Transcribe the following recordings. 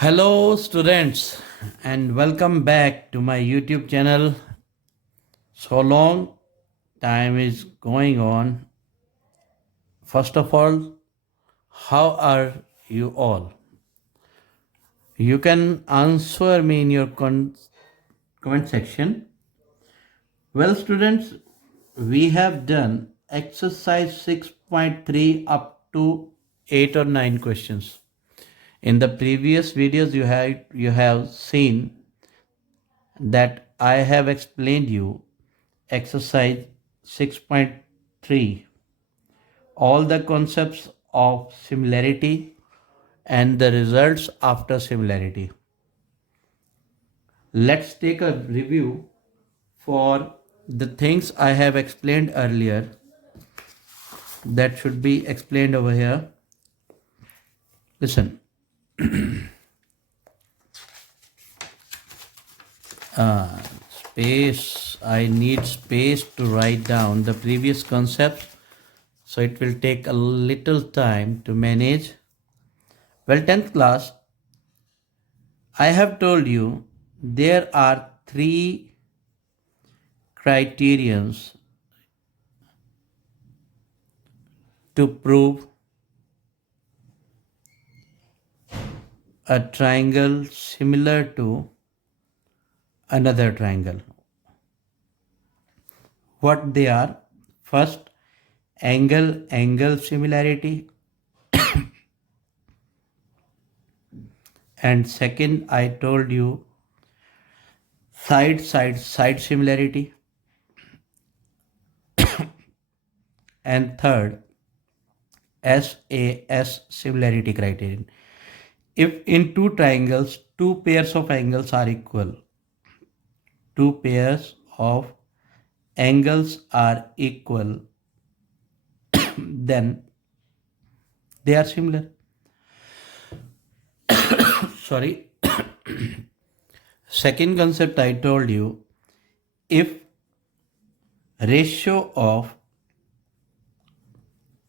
Hello, students, and welcome back to my YouTube channel. So long time is going on. First of all, how are you all? You can answer me in your comment section. Well, students, we have done exercise 6.3 up to 8 or 9 questions. In the previous videos, you have seen that I have explained you exercise 6.3, all the concepts of similarity and the results after similarity. Let's take a review for the things I have explained earlier that should be explained over here. Listen. Space. I need space to write down the previous concepts, so it will take a little time to manage. Well, 10th class, I have told you there are three criterions to prove a triangle similar to another triangle. What they are? First, angle similarity, and second, I told you side similarity, and third, SAS similarity criterion. If in two triangles, two pairs of angles are equal, two pairs of angles are equal, then they are similar. Sorry. Second concept I told you, if ratio of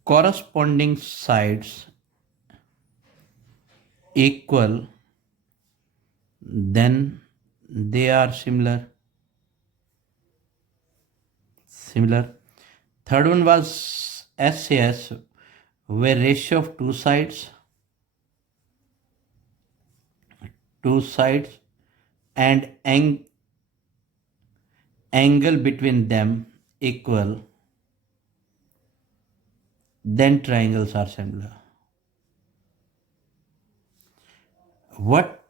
corresponding sides equal, then they are similar. Third one was SAS, where ratio of two sides and angle between them equal, then triangles are similar. What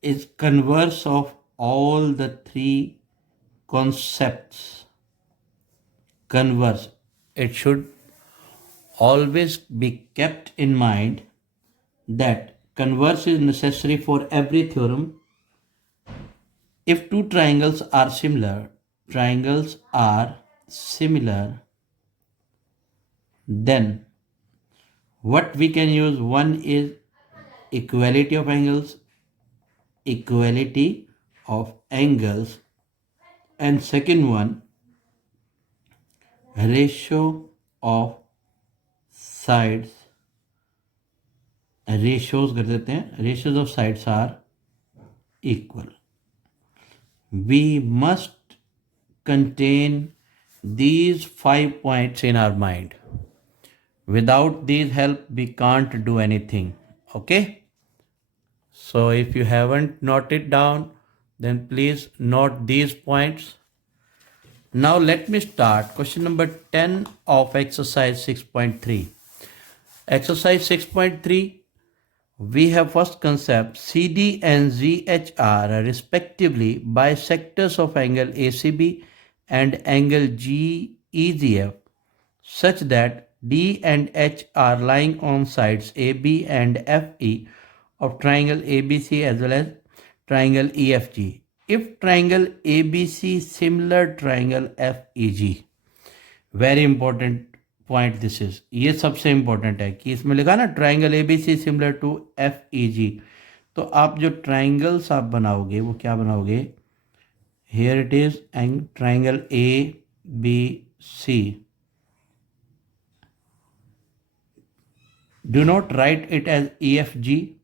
is converse of all the three concepts? Converse. It should always be kept in mind that converse is necessary for every theorem. If two triangles are similar, then what we can use, one is equality of angles, and second one, ratio of sides, ratios of sides are equal. We must contain these 5 points in our mind. Without these help, we can't do anything. Okay? So if you haven't noted down, then please note these points. Now let me start. Question number 10 of exercise 6.3. Exercise 6.3, we have first concept, CD and ZH are respectively bisectors of angle ACB and angle GEGF, such that D and H are lying on sides AB and FE of triangle ABC as well as triangle EFG. If triangle ABC similar triangle FEG, very important point this is, ये सबसे important है कि इसमें लिखा ना triangle A B C similar to F E G, तो आप जो ट्राइंगल्स आप बनाओगे वो क्या बनाओगे, here it is and triangle A B C, do not write it as E F G,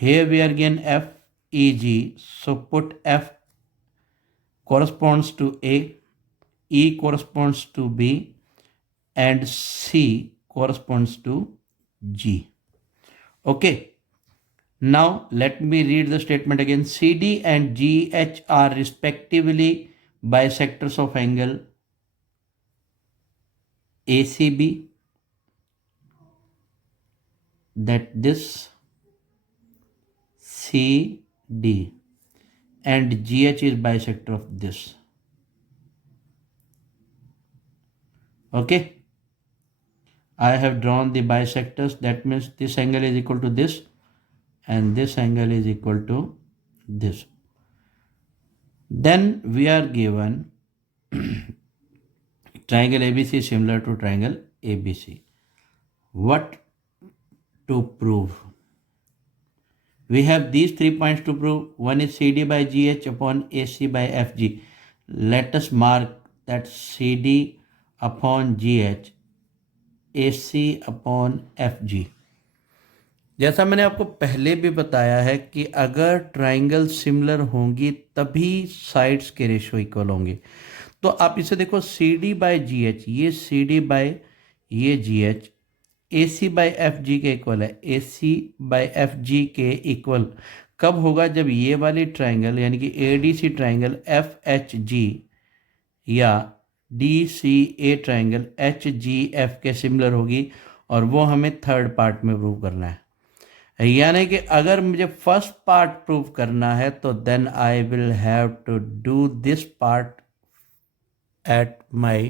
Here we are given FEG, so put F corresponds to A, E corresponds to B, and C corresponds to G. Okay. Now let me read the statement again. CD and GH are respectively bisectors of angle ACB, that this CD, and GH is bisector of this. Okay. I have drawn the bisectors. That means this angle is equal to this and this angle is equal to this. Then we are given triangle ABC similar to triangle ABC. What to prove? We have these 3 points to prove. One is CD by GH upon AC by FG. Let us mark that CD upon GH, AC upon FG. जैसा मैंने आपको पहले भी बताया है कि अगर triangle similar होंगी तभी साइड्स के रेशो इक्वल होंगे. तो आप इसे देखो, C D by G H, ये सी डी बाई ये G H A C by F G के इक्वल है. ए सी बाई एफ जी के इक्वल कब होगा? जब ये वाली ट्राइंगल यानी कि A D C triangle F H G या D C A triangle H G F के सिमिलर होगी. और वो हमें थर्ड पार्ट में प्रूव करना है. यानी कि अगर मुझे फर्स्ट पार्ट प्रूव करना है तो then I will have to do this part at my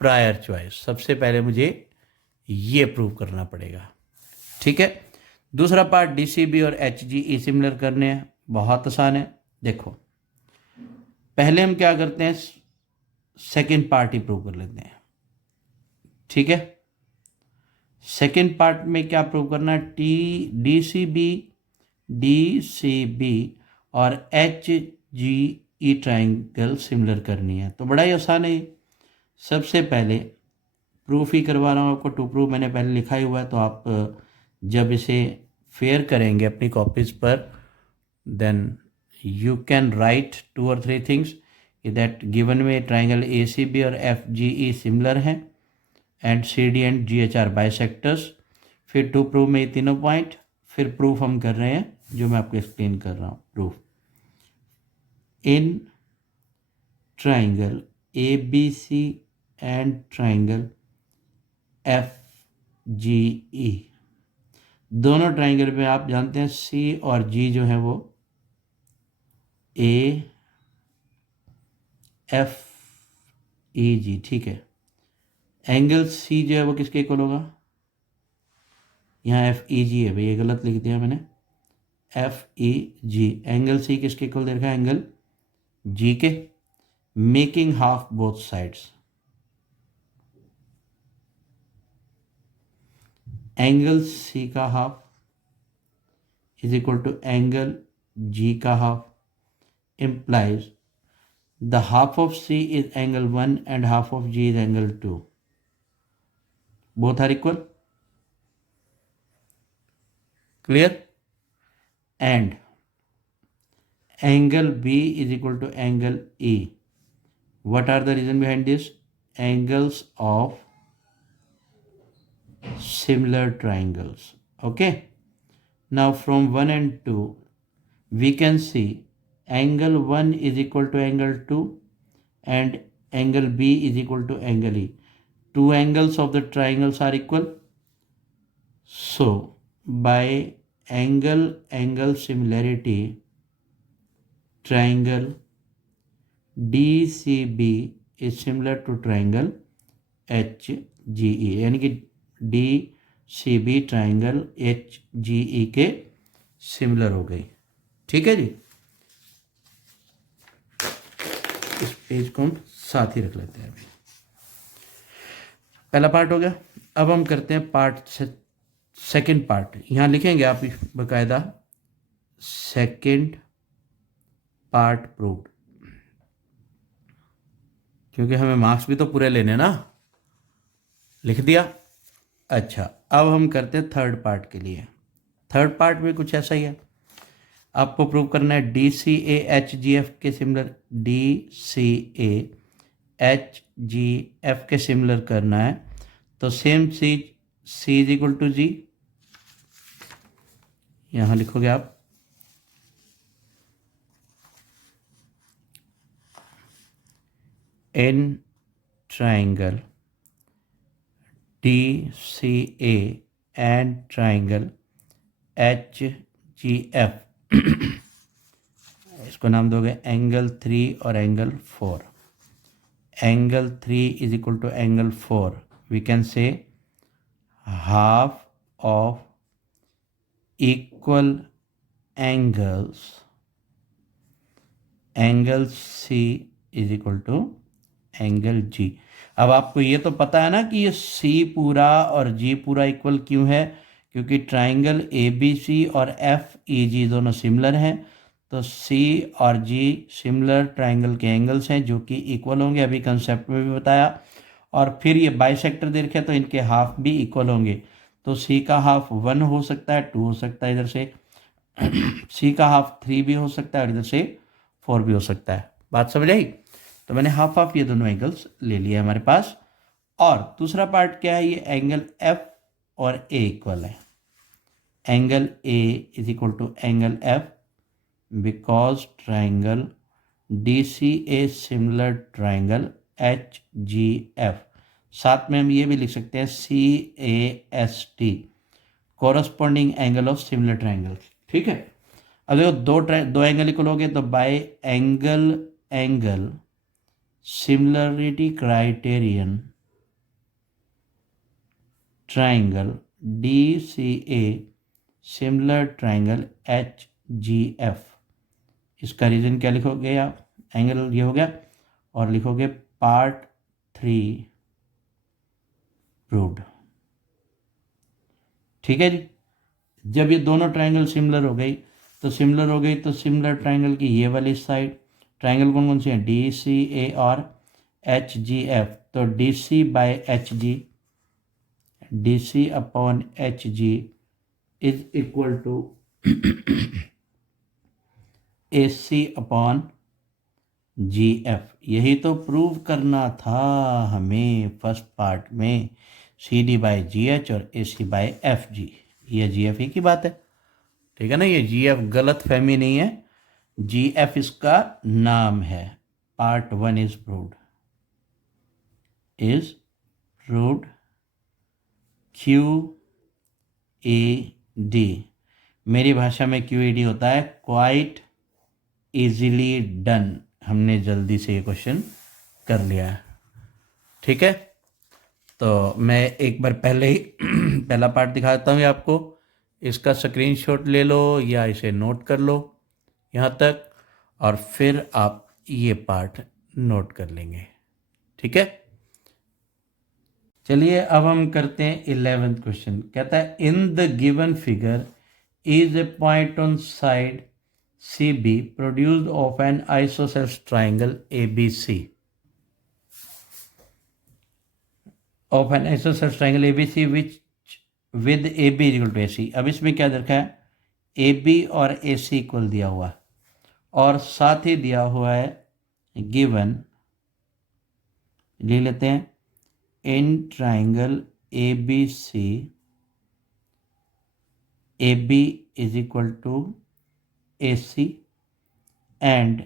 prior choice. सबसे पहले मुझे ये प्रूव करना पड़ेगा. ठीक है. दूसरा पार्ट डीसीबी और एचजीई सिमिलर करने हैं. बहुत आसान है. देखो, पहले हम क्या करते हैं, सेकंड पार्ट ही प्रूव कर लेते हैं. ठीक है. सेकेंड पार्ट में क्या प्रूव करना है? डी सी बी और एच जी ई ट्राइंगल सिमिलर करनी है. तो बड़ा ही आसान है. सबसे पहले प्रूफ ही करवा रहा हूँ आपको. टू प्रूफ मैंने पहले लिखा ही हुआ है. तो आप जब इसे फेयर करेंगे अपनी कॉपीज पर, then you can write 2 or 3 things that given में ट्राइंगल ए सी बी और एफ जी ई सिमिलर हैं and C D and G H are bisectors. फिर टू प्रूफ में ये तीनों पॉइंट. फिर प्रूफ हम कर रहे हैं जो मैं आपको एक्सप्लेन कर रहा हूँ. Proof in triangle A B C and triangle F G E, दोनों ट्राइंगल में आप जानते हैं सी और जी जो है वो ए एफ ई जी. ठीक है. एंगल सी जो है वो किसके इक्वल होगा? यहाँ एफ ई जी है भाई, ये गलत लिख दिया मैंने. एफ ई जी. एंगल सी किसके इक्वल दे रखा है? एंगल जी के. Making half both sides. Angle C का half is equal to angle G का half. implies the half of C is angle 1 and half of G is angle 2. Both are equal. Clear? And angle B is equal to angle E. What are the reason behind this? Angles of similar triangles. Okay. Now from 1 and 2 we can see angle 1 is equal to angle 2 and angle B is equal to angle E. Two angles of the triangles are equal. So by angle similarity, triangle DCB is similar to triangle HGE. यानी कि DCB triangle HGE के similar हो गई. ठीक है जी. इस page को हम साथ ही रख लेते हैं. अभी पहला पार्ट हो गया. अब हम करते हैं पार्ट सेकंड पार्ट. यहाँ लिखेंगे आप बकायदा सेकंड पार्ट प्रूव्ड, क्योंकि हमें मार्क्स भी तो पूरे लेने ना. लिख दिया. अच्छा, अब हम करते हैं थर्ड पार्ट के लिए. थर्ड पार्ट में कुछ ऐसा ही है. आपको प्रूव करना है D C A H G F के similar, D C A H G F के सिमिलर करना है। तो सेम चीज C is equal to G, यहाँ लिखोगे आप in triangle D C A and triangle H G F, इसको नाम दोगे एंगल 3 और angle 4। Angle 3 is equal to angle 4, we can say half of equal angles, angle C is equal to angle जी। अब आपको ये तो पता है ना कि ये सी पूरा और जी पूरा इक्वल क्यों है, क्योंकि ट्राइंगल ए बी सी और एफ ई जी दोनों सिमिलर हैं। तो सी और जी सिमिलर ट्राइंगल के एंगल्स हैं जो कि इक्वल होंगे, अभी कंसेप्ट में भी बताया। और फिर ये बाइसेक्टर देखे तो इनके हाफ भी इक्वल होंगे। तो सी का हाफ 1 हो सकता है, 2 हो सकता है इधर से, सी का हाफ 3 भी हो सकता है और इधर से 4 भी हो सकता है। बात समझ आई? तो मैंने हाफ ऑफ ये दोनों एंगल्स ले लिए हमारे पास। और दूसरा पार्ट क्या है, ये एंगल एफ और ए इक्वल है। Angle A is equal to angle F because triangle D C A similar triangle H G F. साथ में हम ये भी लिख सकते हैं C A S T, corresponding angle of similar triangles. ठीक है, अगर दो एंगल इक्वल हो गए तो by angle similarity criterion triangle D C A similar triangle H G F, इसका रीजन क्या लिखोगे आप, एंगल ये हो गया, और लिखोगे पार्ट 3 प्रूव्ड। ठीक है जी। जब ये दोनों ट्राइंगल सिमिलर हो गई तो सिमिलर ट्राइंगल की ये वाली साइड, ट्राइंगल कौन कौन सी है, डी सी ए और एच जी एफ। तो D C by H G, D C upon H G is equal to A C upon G F. यही तो प्रूव करना था हमें फर्स्ट पार्ट में, C D by G H और A C by F जी, ये जी F ही की बात है। ठीक है ना, ये जी एफ गलत फहमी नहीं है, जी एफ इसका नाम है। Part 1 is proved, Q A D, मेरी भाषा में क्यू ए डी होता है क्वाइट इजीली डन। हमने जल्दी से ये क्वेश्चन कर लिया है। ठीक है, तो मैं एक बार पहले ही पहला पार्ट दिखा देता हूँ आपको, इसका स्क्रीनशॉट ले लो या इसे नोट कर लो यहाँ तक, और फिर आप ये पार्ट नोट कर लेंगे। ठीक है, चलिए अब हम करते हैं 11th क्वेश्चन। कहता है in the given figure is a point on side C B produced of an isosceles triangle A B C, of an isosceles triangle A B C which with A B equal to A C. अब इसमें क्या देखा है, A B और A C equal दिया हुआ है, और साथ ही दिया हुआ है गिवन, ले लेते हैं in triangle A B C, A B is equal to A C and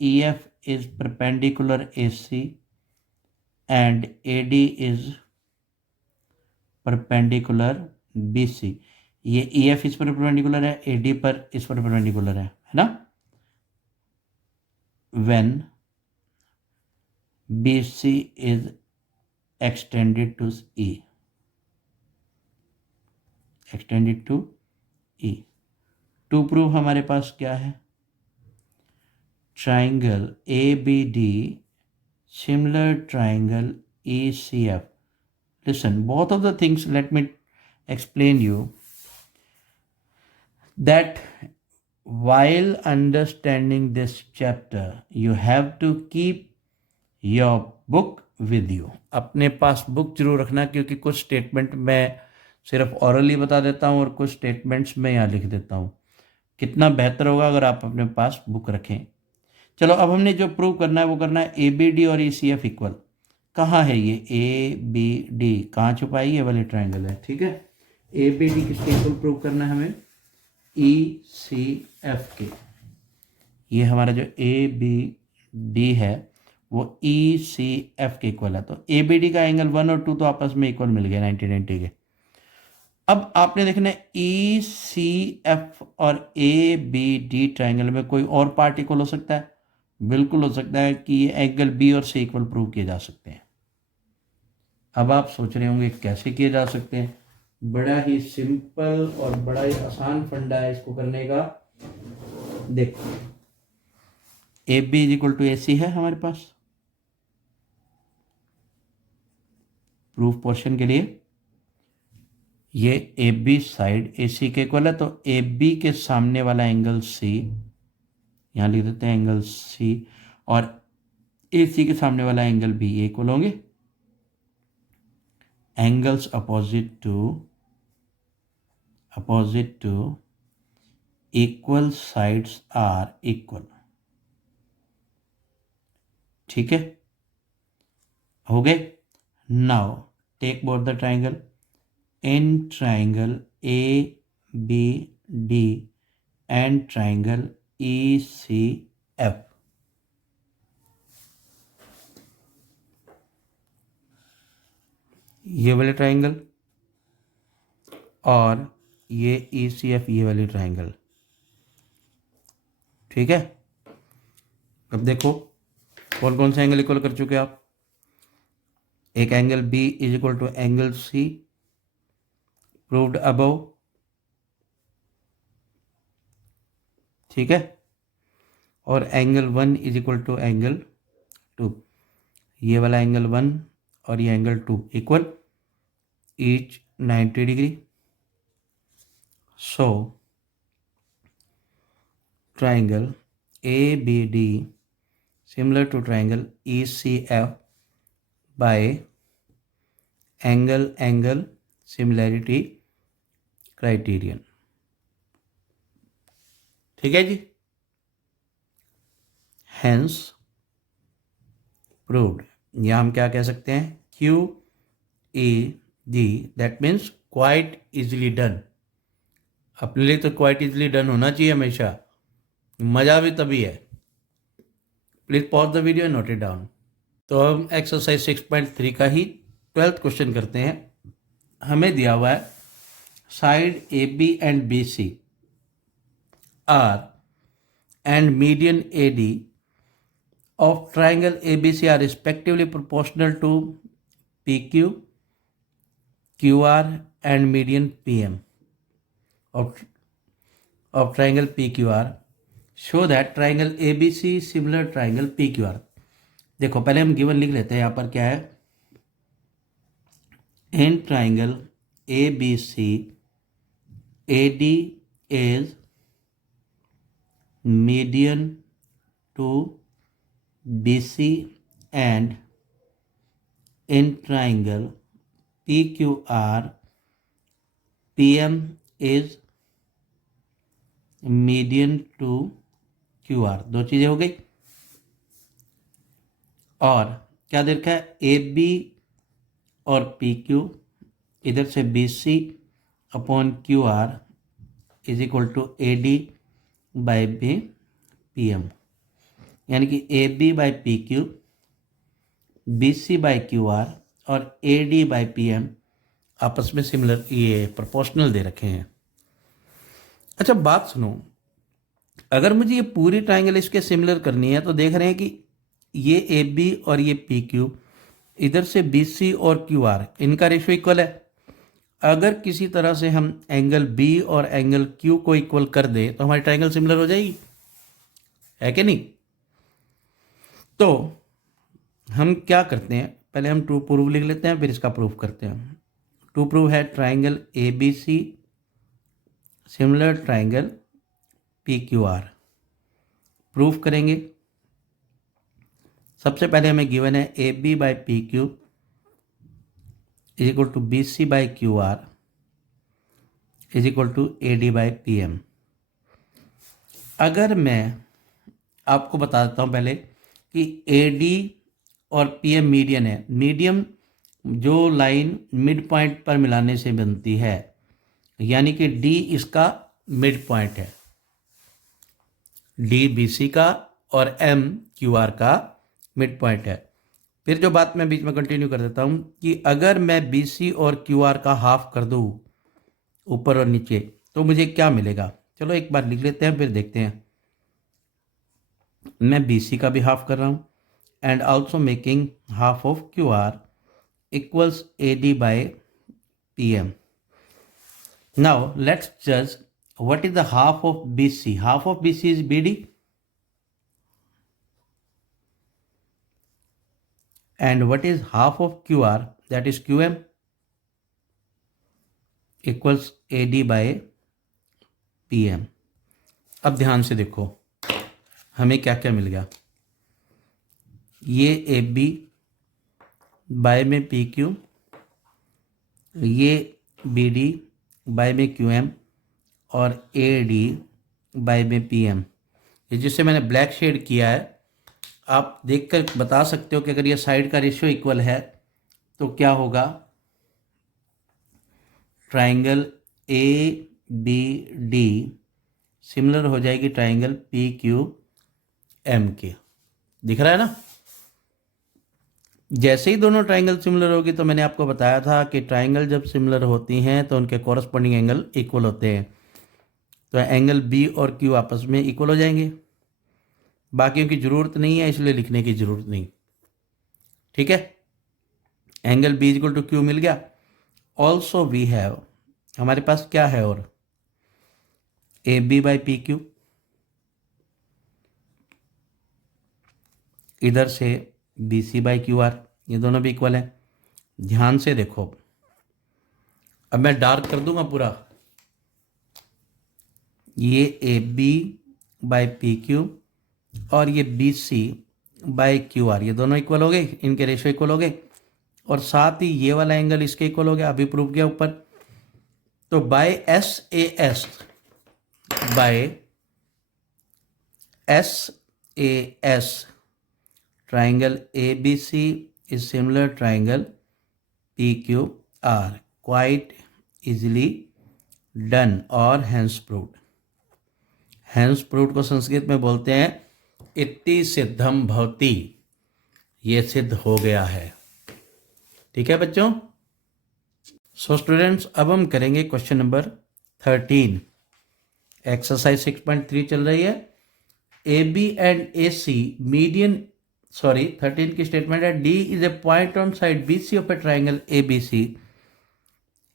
E F is perpendicular A C and A D is perpendicular B C. ये ई एफ इस पर परपेंडिकुलर है, ए डी पर इस पर perpendicular है ना। When B C is extended to E, extended to E. To prove हमारे पास क्या है, triangle A B D similar triangle E C F. Listen, both of the things, let me explain you that while understanding this chapter, you have to keep your book with you. अपने पास book जरूर रखना, क्योंकि कुछ statement मैं सिर्फ hourly बता देता हूँ और कुछ स्टेटमेंट्स मैं यहाँ लिख देता हूँ। कितना बेहतर होगा अगर आप अपने पास बुक रखें। चलो अब हमने जो प्रूव करना है वो करना है ए बी डी और ई सी एफ इक्वल। कहाँ है ये ए बी डी, कहाँ छुपा है, ये वाले ट्राइंगल है, ठीक है। ए बी डी किसके इक्वल प्रूव करना है हमें, ई सी एफ के। ये हमारा जो ए बी डी है वो ई सी एफ के इक्वल है। तो ए बी डी का एंगल 1 और 2 तो आपस में इक्वल मिल गया 90 के। अब आपने देखना है ई सी एफ और ए बी डी ट्राइंगल में कोई और पार्ट इक्वल हो सकता है, बिल्कुल हो सकता है कि ये एंगल बी और सी इक्वल प्रूव किए जा सकते हैं। अब आप सोच रहे होंगे कैसे किए जा सकते हैं, बड़ा ही सिंपल और बड़ा ही आसान फंडा है इसको करने का। देखो A B is equal to A C है हमारे पास प्रूफ पोर्शन के लिए, ये ए बी साइड ए सी के इक्वल है। तो ए बी के सामने वाला एंगल सी, यहाँ लिख देते हैं एंगल सी, और ए सी के सामने वाला एंगल बी इक्वल होंगे। Angles opposite to equal sides are equal, ठीक है, हो गए। Now take both the triangle in triangle ABD and triangle ECF। ये वाले ट्राइंगल और ये ECF ये वाली ट्राइंगल, ठीक है। अब देखो कौन कौन से एंगल इक्वल कर चुके आप। एक angle B is equal to angle C proved above, ठीक है। और angle 1 is equal to angle 2, ये वाला एंगल 1 और ये angle 2 equal, each 90 degree. So triangle A B D similar to triangle E C F by angle similarity criterion, ठीक है जी। Hence proved, या हम क्या कह सकते हैं, Q E D, that means quite easily done. अपने लिए तो क्वाइट इजिली डन होना चाहिए हमेशा, मज़ा भी तभी है। Please pause the video and note it down. तो हम एक्सरसाइज 6.3 का ही 12th क्वेश्चन करते हैं। हमें दिया हुआ है side A B and B C are and median A D of triangle A B C are respectively proportional to P Q, Q R and median P M of triangle P Q R. Show that triangle A B C similar triangle P Q R. देखो पहले हम given लिख लेते हैं, यहाँ पर क्या है, in triangle A B C AD is median to BC and in triangle PQR PM is median to QR। दो चीज़ें हो गई। और क्या दे रखा है, AB और PQ, इधर से BC upon Q R is equal to A D by B P M, यानी कि A B by P Q, B C by Q R और A D by P M आपस में सिमिलर, ये proportional दे रखे हैं। अच्छा बात सुनो, अगर मुझे ये पूरी ट्राइंगल इसके सिमिलर करनी है तो देख रहे हैं कि ये ए बी और ये पी क्यू, इधर से बी सी और क्यू आर, इनका रेशियो इक्वल है। अगर किसी तरह से हम एंगल बी और एंगल क्यू को इक्वल कर दे तो हमारी ट्राइंगल सिमिलर हो जाएगी, है कि नहीं। तो हम क्या करते हैं, पहले हम टू प्रूफ लिख लेते हैं, फिर इसका प्रूफ करते हैं। टू प्रूफ है triangle A B C similar triangle P Q R. Proof करेंगे, सबसे पहले हमें गिवन है A B by P Q is equal to B C by Q R is equal to A D by P M. अगर मैं आपको बता देता हूँ पहले कि ए डी और पी एम मीडियन है, मीडियम जो लाइन मिड पॉइंट पर मिलाने से बनती है, यानी कि डी इसका मिड पॉइंट है, डी बी सी का और एम क्यू आर का मिड पॉइंट है। फिर जो बात मैं बीच में कंटिन्यू कर देता हूँ कि अगर मैं बी सी और क्यू आर का हाफ कर दूँ ऊपर और नीचे तो मुझे क्या मिलेगा। चलो एक बार लिख लेते हैं फिर देखते हैं। मैं बी सी का भी हाफ कर रहा हूँ and also making half of Q R equals A D by P M. Now let's जज what is the half of BC? Half of BC is BD and what is half of QR? That is QM equals AD by PM। अब ध्यान से देखो हमें क्या क्या मिल गया। ये AB बाय में PQ, ये BD बाय में QM और AD बाय में PM। ये जिससे मैंने ब्लैक शेड किया है, आप देखकर बता सकते हो कि अगर ये साइड का रेशियो इक्वल है तो क्या होगा। Triangle A B D similar हो जाएगी ट्राइंगल पी क्यू एम के। दिख रहा है ना। जैसे ही दोनों ट्राइंगल सिमिलर होगी तो मैंने आपको बताया था कि ट्राइंगल जब सिमिलर होती हैं तो उनके कॉरस्पॉन्डिंग एंगल इक्वल होते हैं। तो एंगल बी और क्यू आपस में इक्वल हो जाएंगे। बाकियों की ज़रूरत नहीं है इसलिए लिखने की ज़रूरत नहीं। ठीक है, angle B equal to Q मिल गया। ऑल्सो वी हैव, हमारे पास क्या है और A B by P Q, इधर से B C by Q R, ये दोनों भी इक्वल है। ध्यान से देखो, अब मैं डार्क कर दूंगा पूरा। ये A B by P Q और ये B C by Q R, ये दोनों इक्वल हो गए, इनके रेशो इक्वल हो गए और साथ ही ये वाला एंगल इसके इक्वल हो गया, अभी प्रूव किया ऊपर। तो by S A S, by S A S triangle A B C is similar triangle P Q R, quite easily done और हैंस प्रूव्ड। हैंस प्रूव्ड को संस्कृत में बोलते हैं इति सिद्धम भवति, ये सिद्ध हो गया है। ठीक है बच्चों। सो स्टूडेंट्स, अब हम करेंगे क्वेश्चन नंबर 13। एक्सरसाइज 6.3 चल रही है। A B and A C median, 13 की स्टेटमेंट है। D is a point on side B C of a triangle A B C.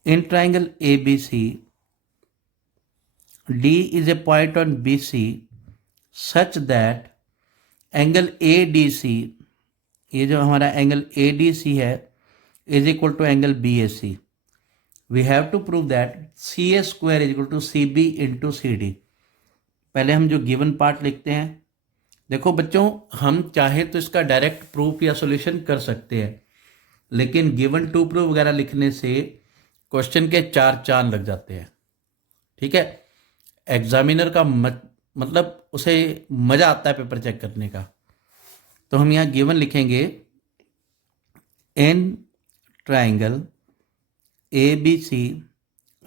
In triangle A B C D is a point on BC such that angle ADC, ये जो हमारा angle ADC है, is equal to angle BAC. We have to prove that CA square is equal to CB into CD. पहले हम जो given part लिखते हैं, देखो बच्चों, हम चाहे तो इसका डायरेक्ट प्रूफ या सॉल्यूशन कर सकते हैं, लेकिन गिवन टू प्रूफ वगैरह लिखने से क्वेश्चन के 4 चांद लग जाते हैं। ठीक है, एग्जामिनर का मतलब उसे मज़ा आता है पेपर चेक करने का। तो हम यहाँ गिवन लिखेंगे, in triangle A B C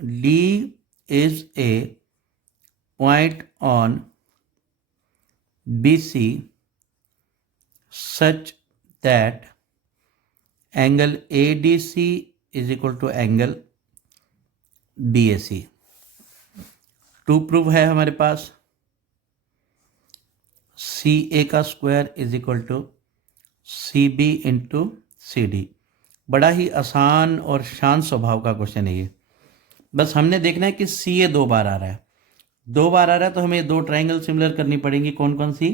D is a point on B C such that angle A D C is equal to angle B A C. To proof है हमारे पास, सी ए का square is equal to C B into C D. बड़ा ही आसान और शांत स्वभाव का क्वेश्चन है ये। बस हमने देखना है कि सी ए 2 बार आ रहा है, 2 बार आ रहा है तो हमें 2 ट्राइंगल सिमिलर करनी पड़ेंगी। कौन कौन सी?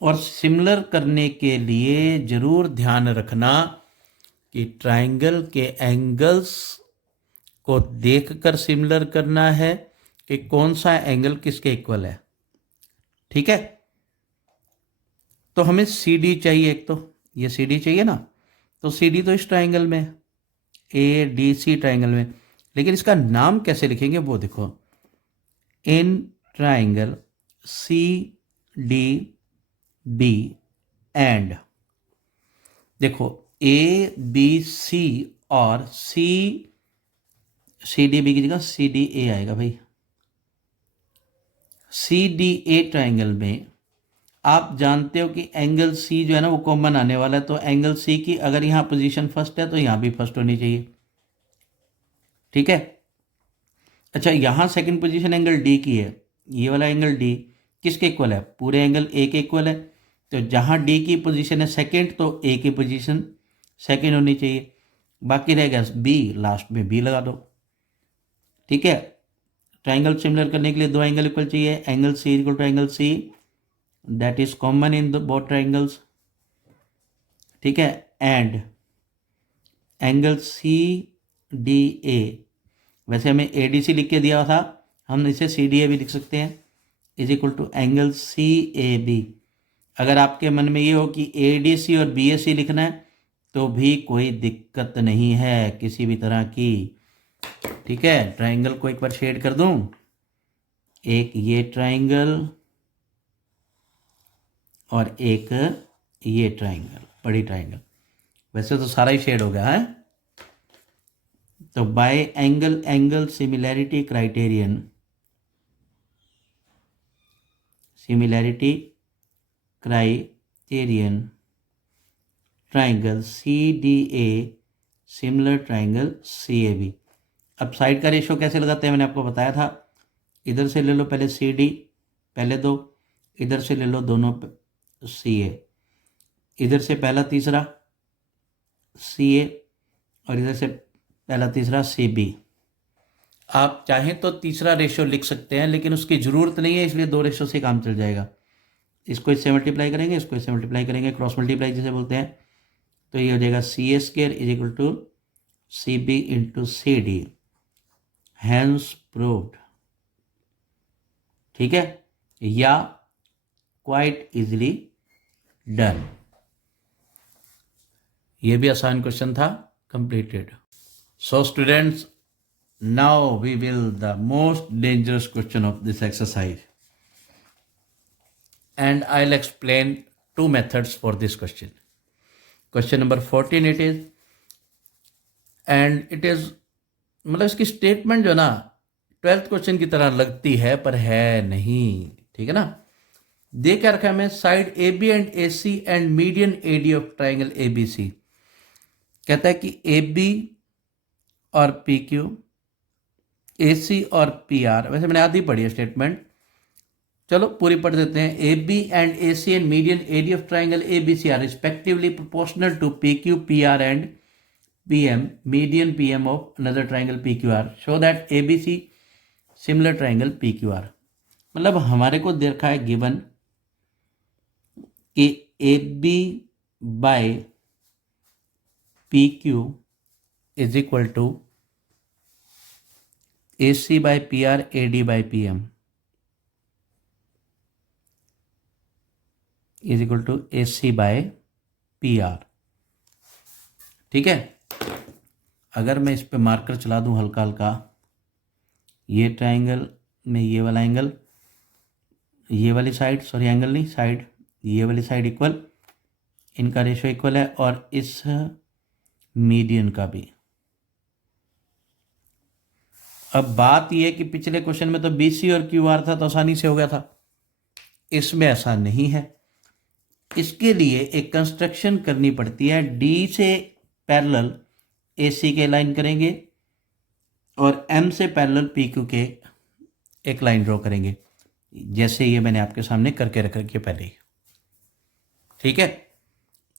और सिमिलर करने के लिए ज़रूर ध्यान रखना कि ट्राइंगल के एंगल्स को देखकर सिमिलर करना है कि कौन सा एंगल किसके इक्वल है। ठीक है, तो हमें सी डी चाहिए। एक तो ये सी डी चाहिए ना, तो सी डी तो इस ट्राइंगल में, ए डी सी ट्राइंगल में, लेकिन इसका नाम कैसे लिखेंगे वो देखो। In triangle C D B and, देखो ए बी सी और सी डी बी की जगह सी डी ए आएगा भाई। सी डी ए ट्राइंगल में आप जानते हो कि एंगल सी जो है ना वो कॉमन आने वाला है, तो एंगल सी की अगर यहाँ पोजीशन फर्स्ट है तो यहाँ भी फर्स्ट होनी चाहिए, ठीक है। अच्छा, यहाँ सेकंड पोजीशन एंगल डी की है, ये वाला एंगल डी किसके इक्वल है? पूरे एंगल ए के इक्वल है। तो जहाँ डी की पोजीशन है सेकंड, तो ए की पोजीशन सेकंड होनी चाहिए। बाकी रह गया बी, लास्ट में बी लगा दो, ठीक है। ट्राइंगल सिमिलर करने के लिए दो एंगल इक्वल चाहिए, angle C equal to angle C, that is common in the both triangles, ठीक है। And angle C D A, वैसे हमें ए डी सी लिख के दिया था, हम इसे सी डी ए भी लिख सकते हैं, is equal to angle C A B. अगर आपके मन में ये हो कि ए डी सी और बी ए सी लिखना है तो भी कोई दिक्कत नहीं है किसी भी तरह की, ठीक है। ट्राइंगल को एक बार शेड कर दूं, एक ये ट्राइंगल और एक ये ट्राइंगल, बड़ी ट्राइंगल, वैसे तो सारा ही शेड हो गया है। तो by angle similarity criterion, triangle C D A similar triangle C A B. अब साइड का रेशो कैसे लगाते हैं मैंने आपको बताया था, इधर से ले लो पहले सी डी, पहले दो, इधर से ले लो दोनों सी ए, इधर से पहला तीसरा सी ए और इधर से पहला तीसरा सी बी। आप चाहें तो तीसरा रेशो लिख सकते हैं, लेकिन उसकी ज़रूरत नहीं है, इसलिए दो रेशो से काम चल जाएगा। इसको इससे मल्टीप्लाई करेंगे, इसको इससे मल्टीप्लाई करेंगे, क्रॉस मल्टीप्लाई जिसे बोलते हैं, तो ये हो जाएगा C A square is equal to C B into C D, hence proved, ठीक है, या क्वाइट इजली डन। ये भी आसान क्वेश्चन था, completed. So students, now we will the most dangerous question of this exercise, and I'll explain two methods for this question. Question number 14 it is, and it is, मतलब इसकी statement जो ना 12th question की तरह लगती है पर है नहीं, ठीक है ना। दे क्या रखा है हमें, side A B and A C and median A D of triangle A B C. कहता है कि ए बी और पी क्यू, ए सी और पी आर, वैसे मैंने आधी पढ़ी है स्टेटमेंट, चलो पूरी पढ़ देते हैं। A B and A C and median A D of triangle A B C are respectively proportional to P Q P R and P M, median P M of another triangle P Q R, show that A B C similar triangle P Q R. मतलब हमारे को दे रखा है given कि A B by P Q is equal to A C by P R A D by P M is equal to A C by P R, ठीक है। अगर मैं इस पे मार्कर चला दूं हल्का हल्का, ये ट्राइंगल में ये वाला एंगल, ये वाली साइड, सॉरी एंगल नहीं साइड, ये वाली साइड इक्वल, इनका रेशो इक्वल है, और इस मीडियन का भी। अब बात यह है कि पिछले क्वेश्चन में तो बी सी और क्यू आर था तो आसानी से हो गया था, इसमें ऐसा नहीं है। इसके लिए एक कंस्ट्रक्शन करनी पड़ती है, डी से पैरेलल ए सी के लाइन करेंगे और एम से पैरेलल पी क्यू के एक लाइन ड्रॉ करेंगे, जैसे ये मैंने आपके सामने करके रख रखी है पहले ही, ठीक है।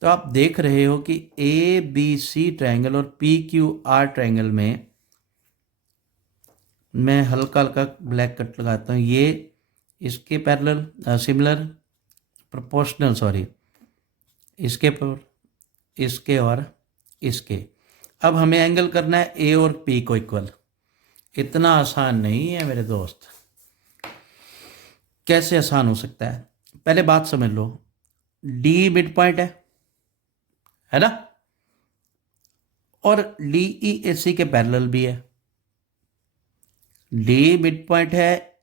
तो आप देख रहे हो कि ए बी सी ट्राइंगल और पी क्यू आर ट्राइंगल में मैं हल्का हल्का ब्लैक कट लगाता हूँ, ये इसके पैरेलल सिमिलर प्रोपोर्शनल, सॉरी इसके पर इसके और इसके। अब हमें एंगल करना है ए और पी को इक्वल, इतना आसान नहीं है मेरे दोस्त। कैसे आसान हो सकता है, पहले बात समझ लो, डी मिड पॉइंट है ना, और डी ई ए सी के पैरेलल भी है। डी मिड पॉइंट है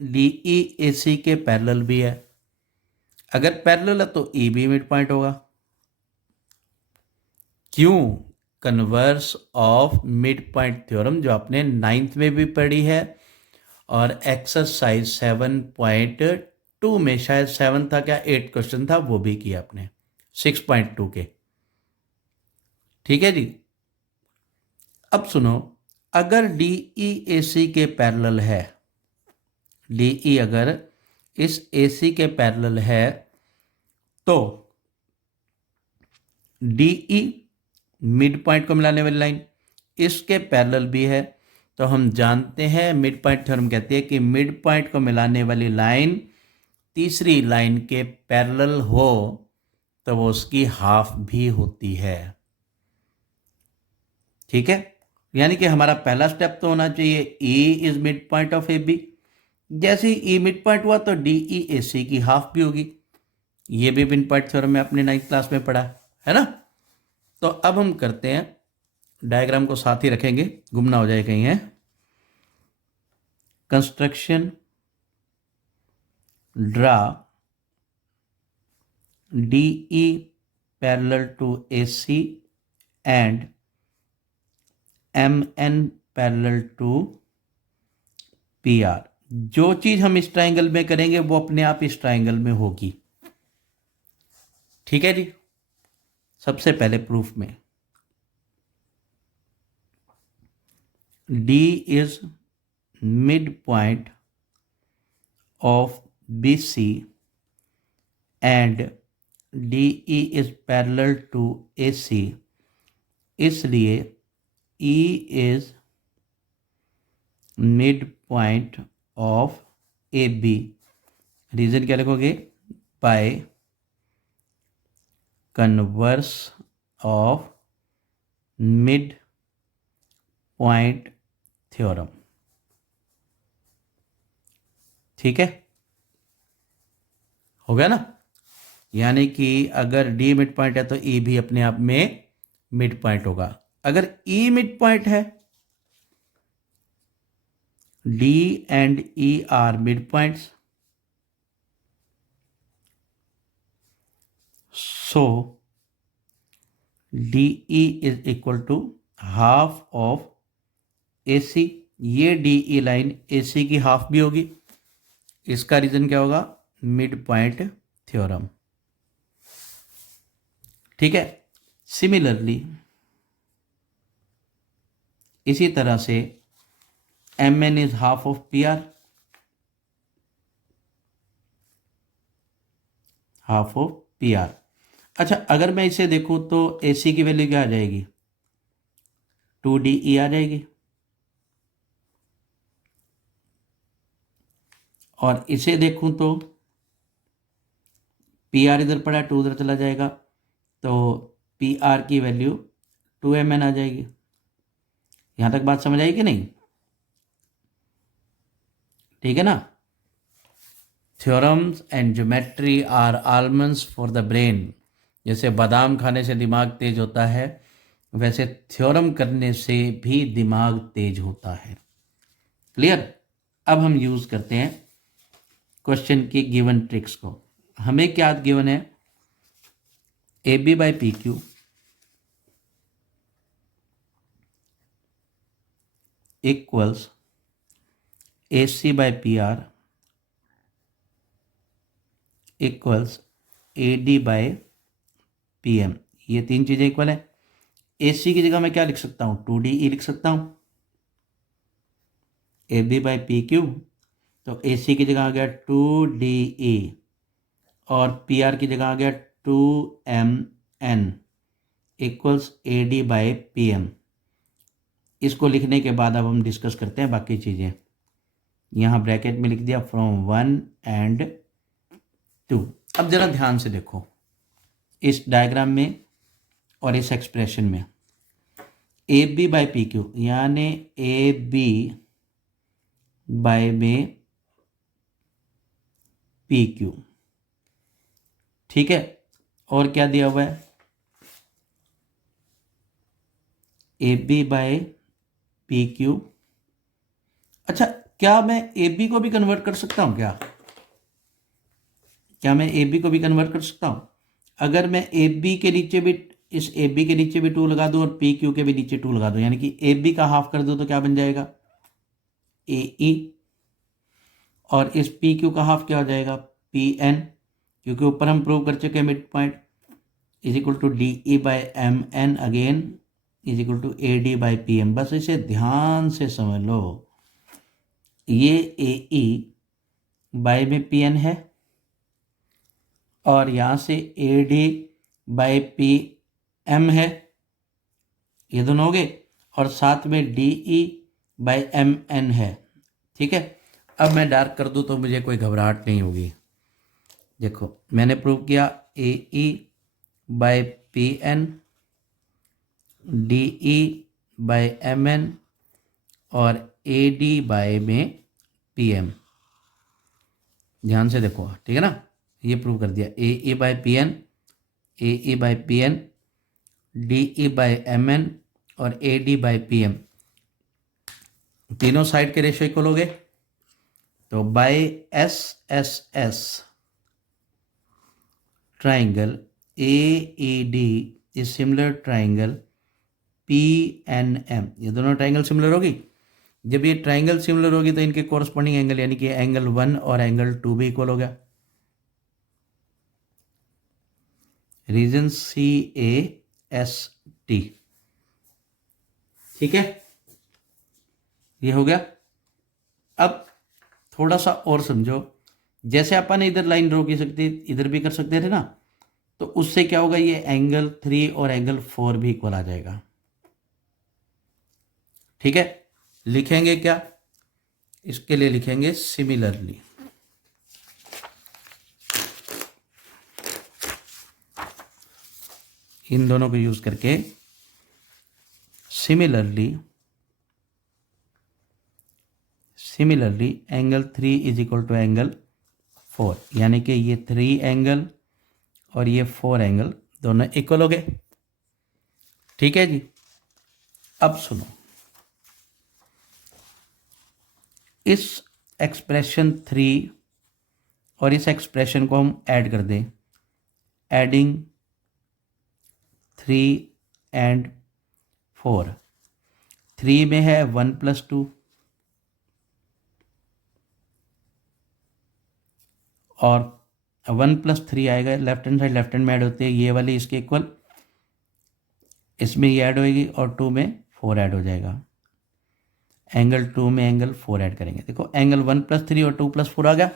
डी ई ए सी के पैरेलल भी है। अगर पैरेलल है तो ई भी मिड पॉइंट होगा। क्यों? Converse of midpoint theorem जो आपने 9th में भी पढ़ी है और एक्सरसाइज 7.2 में, शायद 7 था क्या 8 क्वेश्चन था, वो भी किया आपने 6.2 के। ठीक है जी। अब सुनो, अगर डी ई ए सी के पैरेलल है, डी ई अगर इस ए सी के पैरेलल है तो डी ई मिड पॉइंट को मिलाने वाली लाइन इसके पैरेलल भी है। तो हम जानते हैं मिड पॉइंट थ्योरम कहती है कि मिड पॉइंट को मिलाने वाली लाइन तीसरी लाइन के पैरेलल हो तो वो उसकी हाफ भी होती है। ठीक है, यानी कि हमारा पहला स्टेप तो होना चाहिए E is midpoint of A B. जैसे ही ई मिड पॉइंट हुआ तो डी ई ए सी की हाफ भी होगी। ये भी मिड पॉइंट थ्योरम में अपने 9th क्लास में पढ़ा है ना। तो अब हम करते हैं, डायग्राम को साथ ही रखेंगे, गुमना हो जाए कहीं है। Construction, draw D E parallel to A C and M N parallel to P R. जो चीज हम इस ट्राइंगल में करेंगे वो अपने आप इस ट्राइंगल में होगी। ठीक है जी। सबसे पहले प्रूफ में D is midpoint of BC and DE is parallel to AC, इसलिए E is midpoint of AB। Reason क्या लिखोगे? By converse of midpoint theorem. ठीक है, हो गया ना। यानी कि अगर डी मिड पॉइंट है तो ई भी अपने आप में मिड पॉइंट होगा। अगर ई मिड पॉइंट है, D and E are mid points, so D E is equal to half of A C. ये डी ई लाइन ए सी की हाफ भी होगी। इसका रीजन क्या होगा? Midpoint theorem. ठीक है। सिमिलरली इसी तरह से M N is half of P R, half of P R. अच्छा, अगर मैं इसे देखूं तो ए सी की वैल्यू क्या आ जाएगी? 2DE आ जाएगी। और इसे देखूं तो पी आर इधर पड़ा, 2 उधर चला जाएगा, तो पी आर की वैल्यू 2mn आ जाएगी। यहां तक बात समझ आई कि नहीं? ठीक है ना। Theorems and geometry are almonds for the brain. जैसे बादाम खाने से दिमाग तेज होता है, वैसे थ्योरम करने से भी दिमाग तेज होता है। क्लियर? अब हम यूज करते हैं क्वेश्चन की गिवन ट्रिक्स को। हमें क्या गिवन है? A B by P Q equals A C by P R equals A D by P M. ये तीन चीजें इक्वल है। ए सी की जगह मैं क्या लिख सकता हूं? 2DE लिख सकता हूं। A B by P Q, तो ए सी की जगह आ गया 2DE और पी आर की जगह आ गया 2mn equals A D by P M. इसको लिखने के बाद अब हम डिस्कस करते हैं बाकी चीज़ें। यहाँ ब्रैकेट में लिख दिया फ्रॉम 1 and 2। अब ज़रा ध्यान से देखो इस डायग्राम में और इस एक्सप्रेशन में, A B by P Q यानी ए बी बाई में पी क्यू। ठीक है, और क्या दिया हुआ है? A B by P Q. अच्छा, क्या मैं ए बी को भी कन्वर्ट कर सकता हूँ? क्या मैं ए बी को भी कन्वर्ट कर सकता हूँ? अगर मैं ए बी के नीचे भी, इस ए बी के नीचे भी 2 लगा दूँ और पी क्यू के भी नीचे 2 लगा दूँ, यानी कि ए बी का हाफ कर दूँ तो क्या बन जाएगा? ए ई। और इस पी क्यू का हाफ क्या हो जाएगा? पी एन, क्योंकि ऊपर हम प्रूव कर चुके हैं midpoint is equal to D E by M N again is equal to A D by P M. बस इसे ध्यान से समझ लो, ये ए ई बाई में पी एन है और यहाँ से A D by P M है, ये दोनों हो गए, और साथ में D E by M N है। ठीक है, अब मैं डार्क कर दूँ तो मुझे कोई घबराहट नहीं होगी। देखो मैंने प्रूव किया A E by P N D E by M N और ए डी बाई में पी एम। ध्यान से देखो, ठीक है ना, ये प्रूव कर दिया। A E by P N, A E by P N, D E by M N और A D by P M, तीनों साइड के रेशियो इक्वल हो गए। तो by S S S triangle A E D is similar triangle P N M. ये दोनों triangle similar होगी। जब ये ट्राइंगल सिमिलर होगी तो इनके कोरस्पॉन्डिंग एंगल यानी कि एंगल 1 और एंगल 2 भी इक्वल हो गया। Reason C A S T, ठीक है, ये हो गया। अब थोड़ा सा और समझो, जैसे अपन इधर लाइन ड्रॉ की सकते, इधर भी कर सकते थे ना, तो उससे क्या होगा, ये एंगल 3 और एंगल 4 भी इक्वल आ जाएगा। ठीक है, लिखेंगे क्या? इसके लिए लिखेंगे सिमिलरली। इन दोनों को यूज करके similarly angle 3 is equal to angle 4, यानी कि ये 3 एंगल और ये 4 एंगल दोनों इक्वल हो गए। ठीक है जी, अब सुनो, इस एक्सप्रेशन 3 और इस एक्सप्रेशन को हम ऐड कर दें। एडिंग 3 एंड 4, 3 में है 1 + 2 और 1 + 3 आएगा, left hand side left hand में ऐड होते हैं, ये वाली इसके इक्वल, इसमें ये ऐड होएगी और 2 में 4 ऐड हो जाएगा। एंगल 2 में एंगल 4 ऐड करेंगे। देखो एंगल 1 + 3 और 2 + 4 आ गया,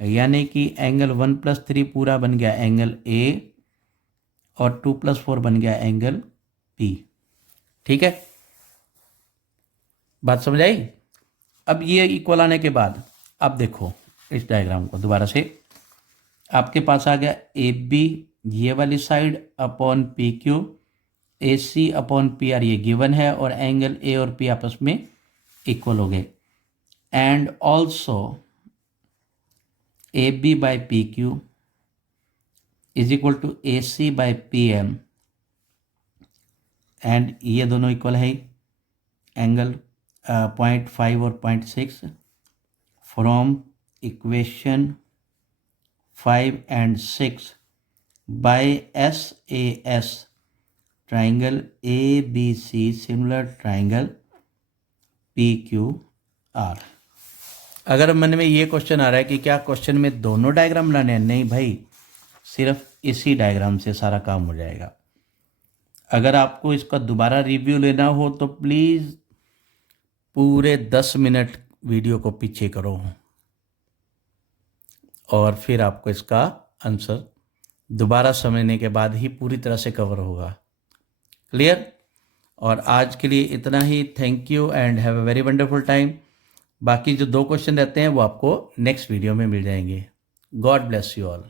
यानी कि एंगल 1 + 3 पूरा बन गया एंगल ए और 2 + 4 बन गया एंगल पी। ठीक है, बात समझ आई? अब ये इक्वल आने के बाद अब देखो इस डायग्राम को दोबारा से, आपके पास आ गया ए बी ये वाली side upon P Q, A C upon P R ये गिवन है, और एंगल ए और पी आपस में इक्वल हो गए। And also A B by P Q is equal to A C by P M, and ये दोनों इक्वल है एंगल 0.5 और 0.6 from equation 5 and 6 by SAS triangle ABC similar triangle PQR। अगर मन में ये क्वेश्चन आ रहा है कि क्या क्वेश्चन में दोनों डायग्राम लाने हैं, नहीं भाई, सिर्फ इसी डायग्राम से सारा काम हो जाएगा। अगर आपको इसका दोबारा रिव्यू लेना हो तो प्लीज़ पूरे 10 मिनट वीडियो को पीछे करो और फिर आपको इसका आंसर दोबारा समझने के बाद ही पूरी तरह से कवर होगा। क्लियर? और आज के लिए इतना ही। Thank you and have a very wonderful time. बाकी जो 2 क्वेश्चन रहते हैं वो आपको नेक्स्ट वीडियो में मिल जाएंगे। God bless you all.